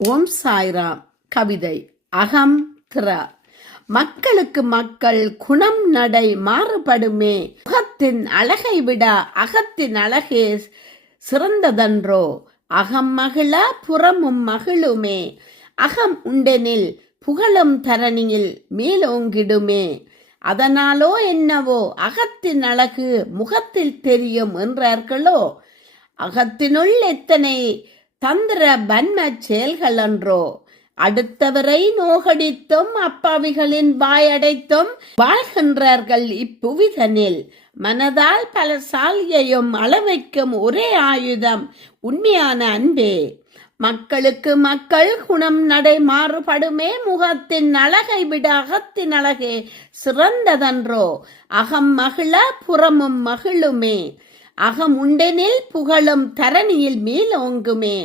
ஓம் சாய்ராம். கவிதை. அகம் திற. மக்களுக்கு மக்கள் குணம் நடை மாறுபடுமே. முகத்தின் அழகை விட அகத்தின் அழகே சிறந்ததன்றோ. அகம் மகிழ புறமும் மகிழுமே. அகம் உண்டெனில் புகழும் தரணியில் மேலோங்கிடுமே. அதனாலோ என்னவோ அகத்தின் அழகு முகத்தில் தெரியும் என்றார்களோ. அகத்தினுள் எத்தனை தந்திர பன்ம செயல்கள் அன்றோ. அடுத்தவரை நோகடித்தும் அப்பாவிகளின் வாயடைத்தும் வாழ்கின்றார்கள் இப்புவிதனில். மனதால் பல சாலியையும் அளவைக்கும் ஒரே ஆயுதம் உண்மையான அன்பே. மக்களுக்கு மக்கள் குணம் நடை மாறுபடுமே. முகத்தின் அழகை விட அகத்தின் அழகே சிறந்ததன்றோ. அகம் மகிழ புறமும் மகிழுமே. அகம் உண்டெனில் புகழும் தரணியில் மேலோங்குமே.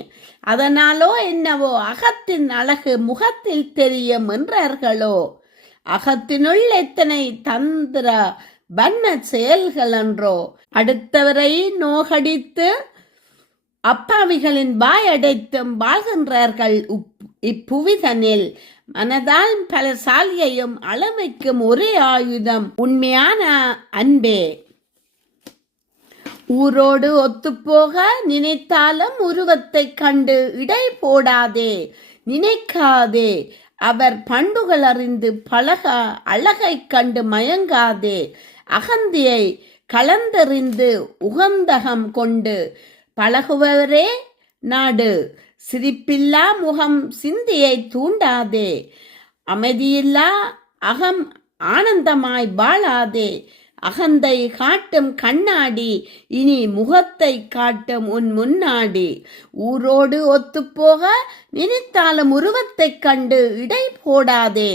அதனாலோ என்னவோ அகத்தின் அழகு முகத்தில் தெரியும் என்றார்களோ. அகத்தினுள் எத்தனை தந்திர பன்ம செயல்கள் அன்றோ. அடுத்தவரை நோகடித்து அப்பாவிகளின் வாயடைத்தும் வாழ்கின்றார்கள் இப்புவிதனில். மனதால் பல சாலியையும் அளவைக்கும் ஒரே ஆயுதம் உண்மையான அன்பே. ஊரோடு ஒத்துப்போக நினைத்தாலும் உருவத்தை கண்டு இடை போடாதே, நினைக்காதே. அவர் பண்புகள் அறிந்து பழக அழகை கண்டு மயங்காதே. அகந்தியை கலந்தறிந்து உகந்தகம் கொண்டு பழகுவரே நாடு. சிரிப்பில்லா முகம் சிந்தியை தூண்டாதே. அமைதியில்லா அகம் ஆனந்தமாய் வாழாதே. அகந்தை காட்டும் கண்ணாடி இனி முகத்தை காட்டும் உன் முன்னாடி. ஊரோடு ஒத்துப்போக நினைத்தாலும் உருவத்தை கண்டு இடை போடாதே.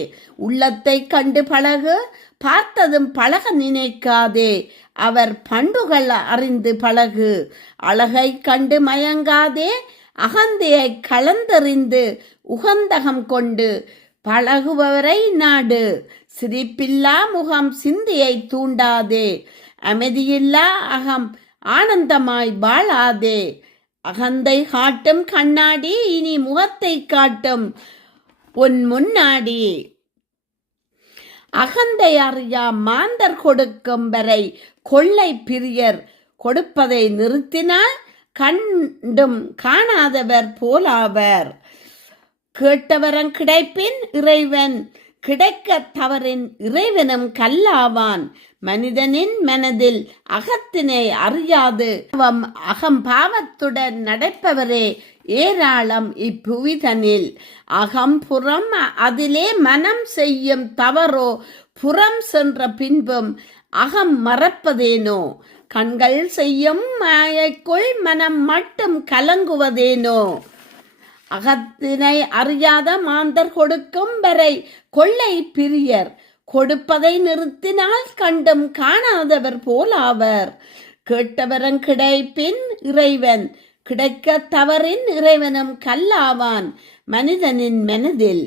உள்ளத்தை கண்டு பழகு, பார்த்ததும் பழக நினைக்காதே. அவர் பண்புகள் அறிந்து பழகு, அழகை கண்டு மயங்காதே. அகந்தையை கலந்தறிந்து உகந்தகம் கொண்டு பழகுபவரை நாடு. சிரிப்பில்லா முகம் சிந்தியை தூண்டாதே. அமைதியில்லா அகம் ஆனந்தமாய் வாழாதே. அகந்தை காட்டும் கண்ணாடி இனி முகத்தை காட்டும் உன் முன்னாடி. அகந்தை அறியா மாந்தர் கொடுக்கும் வரை கொள்ளை பிரியர் கொடுப்பதை நிறுத்தினால் கண்டும் காணாதவர் போலாவர். கேட்டவரம் கிடைப்பின் இறைவன் கிடைக்க தவறின் இறைவனும் கல்லாவான். மனிதனின் மனதில் அகத்தினை அறியாது அகம்பாவத்துடன் நடப்பவரே ஏராளம் இப்புவிதனில். அகம்புறம் அதிலே மனம் செய்யும் தவறோ. புறம் சென்ற பின்பும் அகம் மறப்பதேனோ. கண்கள் செய்யும் மாயைக்குள் மனம் மட்டும் கலங்குவதேனோ. அகத்தினை அறியாத மாந்தர் கொடுக்கும் வரை கொள்ளை பிரியர் கொடுப்பதை நிறுத்தினால் கண்டும் காணாதவர் போலாவர். கேட்டவரம் கிடைப்பின் இறைவன் கிடைக்க தவறின் இறைவனும் கல்லாவான் மனிதனின் மனதில்.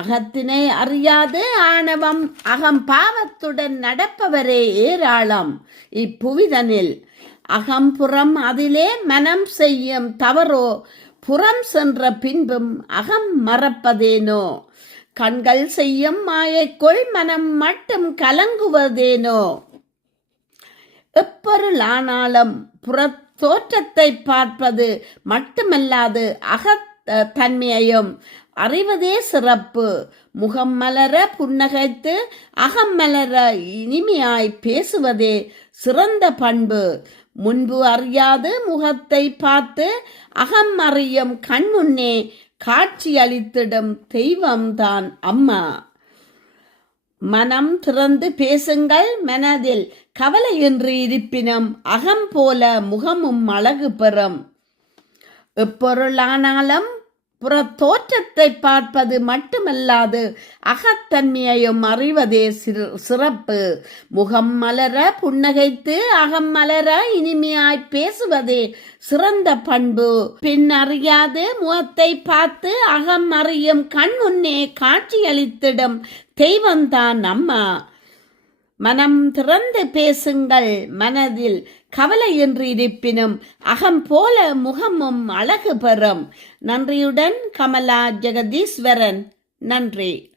அகத்தினை அறியாது ஆணவம் அகம்பாவத்துடன் நடப்பவரே ஏராளம் இப்புவிதனில். அகம்புறம் அதிலே மனம் செய்யும் தவறோ. புறம் சென்ற பின்பும் அகம் மறப்பதேனோ. கண்கள் செய்யும் மாயைக்குள் மனம் மட்டும் கலங்குவதேனோ. எப்பொருளானாலும் புற தோற்றத்தை பார்ப்பது மட்டுமல்லாது அகத்தன்மையையும் அறிவதே சிறப்பு. முகம் மலர புன்னகைத்து அகம் மலர இனிமையாய் பேசுவதே சிறந்த பண்பு. முன்பு அறியாது முகத்தை பார்த்து அகம் அறியும் கண்முன்னே காட்சி அளித்திடும் தெய்வம்தான் அம்மா. மனம் திறந்து பேசுங்கள், மனதில் கவலையின்றி இருப்பினும் அகம் போல முகமும் அழகு பெறும். எப்பொருளானாலும் புற தோற்றத்தை பார்ப்பது மட்டுமல்லாது அகத்தன்மையையும் அறிவதே சிறப்பு. முகம் மலர புன்னகைத்து அகம் மலர இனிமையாய் பேசுவதே சிறந்த பண்பு. பின் அறியாது முகத்தை பார்த்து அகம் அறியும் கண் முன்னே காட்சியளித்திடும் தெய்வம்தான் அம்மா. மனம் திறந்து பேசுங்கள், மனதில் கவலையின்றி இருப்பினும் அகம் போல முகமும் அழகு பெறும். நன்றியுடன் கமலா ஜெகதீஸ்வரன். நன்றி.